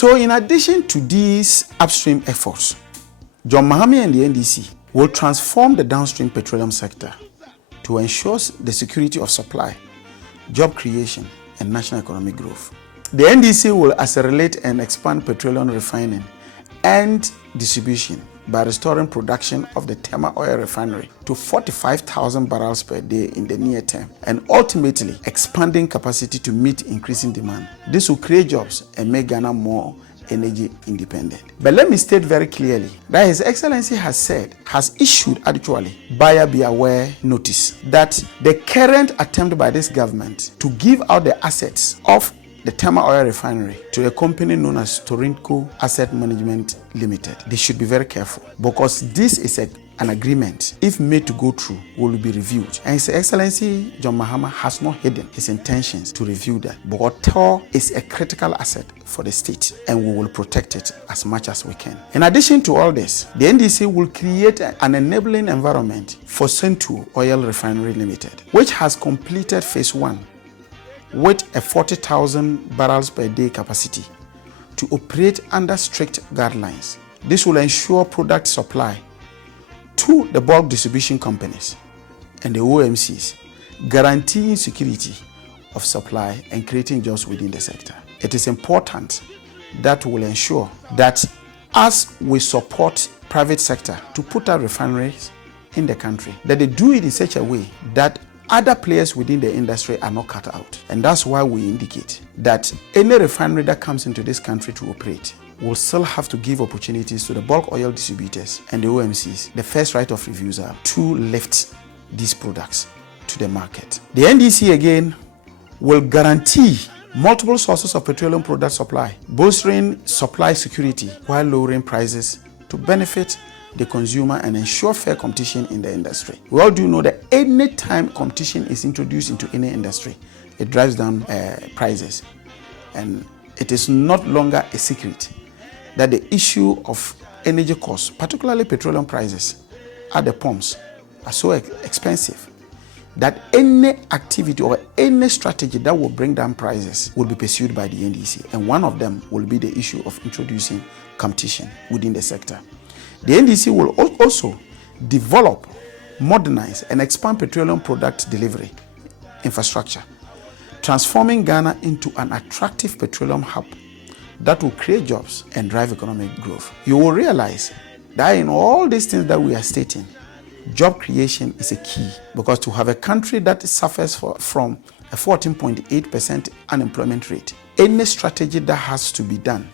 So in addition to these upstream efforts, John Mahama and the NDC will transform the downstream petroleum sector to ensure the security of supply, job creation, and national economic growth. The NDC will accelerate and expand petroleum refining and distribution by restoring production of the thermal oil refinery to 45,000 barrels per day in the near term, and ultimately expanding capacity to meet increasing demand. This will create jobs and make Ghana more energy independent. But let me state very clearly that His Excellency has issued actually buyer beware notice that the current attempt by this government to give out the assets of the thermal oil refinery to a company known as Torinco Asset Management Limited. They should be very careful, because this is an agreement, if made to go through, will be reviewed. And His Excellency John Mahama has not hidden his intentions to review that. But TOR is a critical asset for the state, and we will protect it as much as we can. In addition to all this, the NDC will create an enabling environment for Central Oil Refinery Limited, which has completed phase 1 with a 40,000 barrels per day capacity to operate under strict guidelines. This will ensure product supply to the bulk distribution companies and the OMCs, guaranteeing security of supply and creating jobs within the sector. It is important that we will ensure that as we support private sector to put out refineries in the country, that they do it in such a way that other players within the industry are not cut out. And that's why we indicate that any refinery that comes into this country to operate will still have to give opportunities to the bulk oil distributors and the OMCs the first right of refusal to lift these products to the market. The NDC again will guarantee multiple sources of petroleum product supply, bolstering supply security while lowering prices to benefit the consumer and ensure fair competition in the industry. We all do know that any time competition is introduced into any industry, it drives down prices. And it is not longer a secret that the issue of energy costs, particularly petroleum prices at the pumps, are so expensive that any activity or any strategy that will bring down prices will be pursued by the NDC. And one of them will be the issue of introducing competition within the sector. The NDC will also develop, modernize, and expand petroleum product delivery infrastructure, transforming Ghana into an attractive petroleum hub that will create jobs and drive economic growth. You will realize that in all these things that we are stating, job creation is a key, because to have a country that suffers from a 14.8% unemployment rate, any strategy that has to be done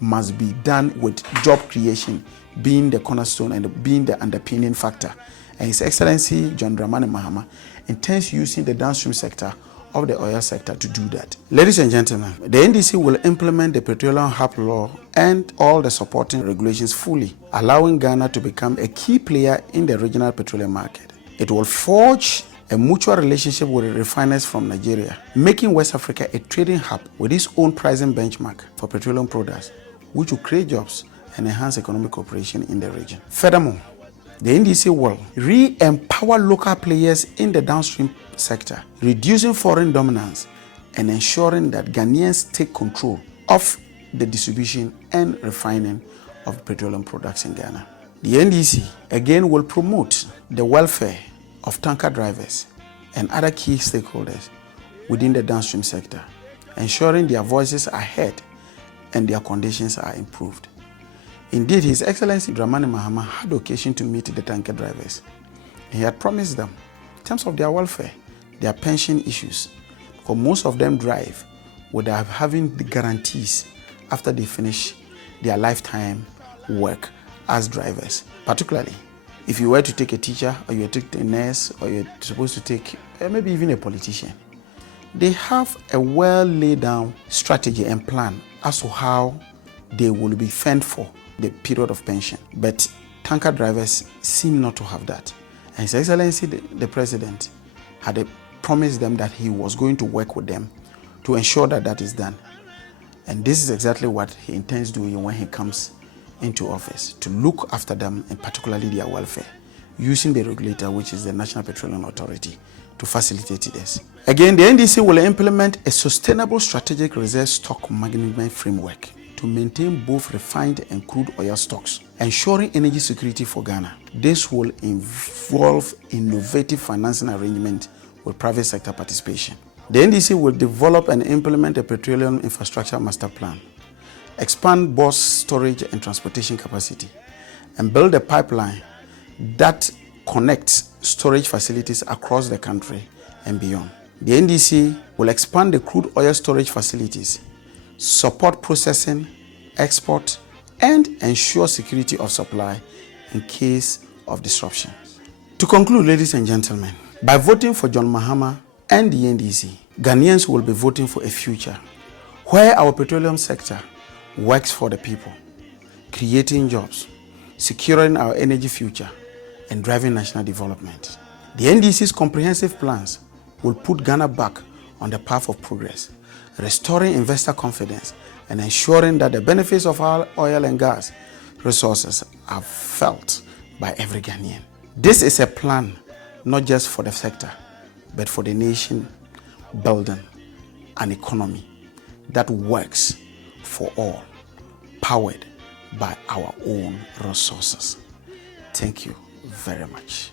must be done with job creation being the cornerstone and being the underpinning factor. And His Excellency John Dramani Mahama intends using the downstream sector of the oil sector to do that. Ladies and gentlemen, the NDC will implement the Petroleum Hub Law and all the supporting regulations fully, allowing Ghana to become a key player in the regional petroleum market. It will forge a mutual relationship with the refiners from Nigeria, making West Africa a trading hub with its own pricing benchmark for petroleum products, which will create jobs and enhance economic cooperation in the region. Furthermore, the NDC will re-empower local players in the downstream sector, reducing foreign dominance and ensuring that Ghanaians take control of the distribution and refining of petroleum products in Ghana. The NDC again will promote the welfare of tanker drivers and other key stakeholders within the downstream sector, ensuring their voices are heard and their conditions are improved. Indeed, His Excellency Dramani Mahama had occasion to meet the tanker drivers. He had promised them, in terms of their welfare, their pension issues, because most of them drive without having the guarantees after they finish their lifetime work as drivers. Particularly, if you were to take a teacher, or you were to take a nurse, or you're supposed to take maybe even a politician, they have a well laid down strategy and plan as to how they will be fend for the period of pension. But tanker drivers seem not to have that. And His Excellency the President had promised them that he was going to work with them to ensure that that is done. And this is exactly what he intends doing when he comes into office, to look after them and particularly their welfare, using the regulator, which is the National Petroleum Authority, to facilitate this. Again, the NDC will implement a sustainable strategic reserve stock management framework to maintain both refined and crude oil stocks, ensuring energy security for Ghana. This will involve innovative financing arrangements with private sector participation. The NDC will develop and implement a petroleum infrastructure master plan, expand both storage and transportation capacity, and build a pipeline that connects storage facilities across the country and beyond. The NDC will expand the crude oil storage facilities, support processing, export, and ensure security of supply in case of disruption. To conclude, ladies and gentlemen, by voting for John Mahama and the NDC, Ghanaians will be voting for a future where our petroleum sector works for the people, creating jobs, securing our energy future, and driving national development. The NDC's comprehensive plans will put Ghana back on the path of progress, restoring investor confidence and ensuring that the benefits of our oil and gas resources are felt by every Ghanaian. This is a plan not just for the sector, but for the nation, building an economy that works for all, powered by our own resources. Thank you very much.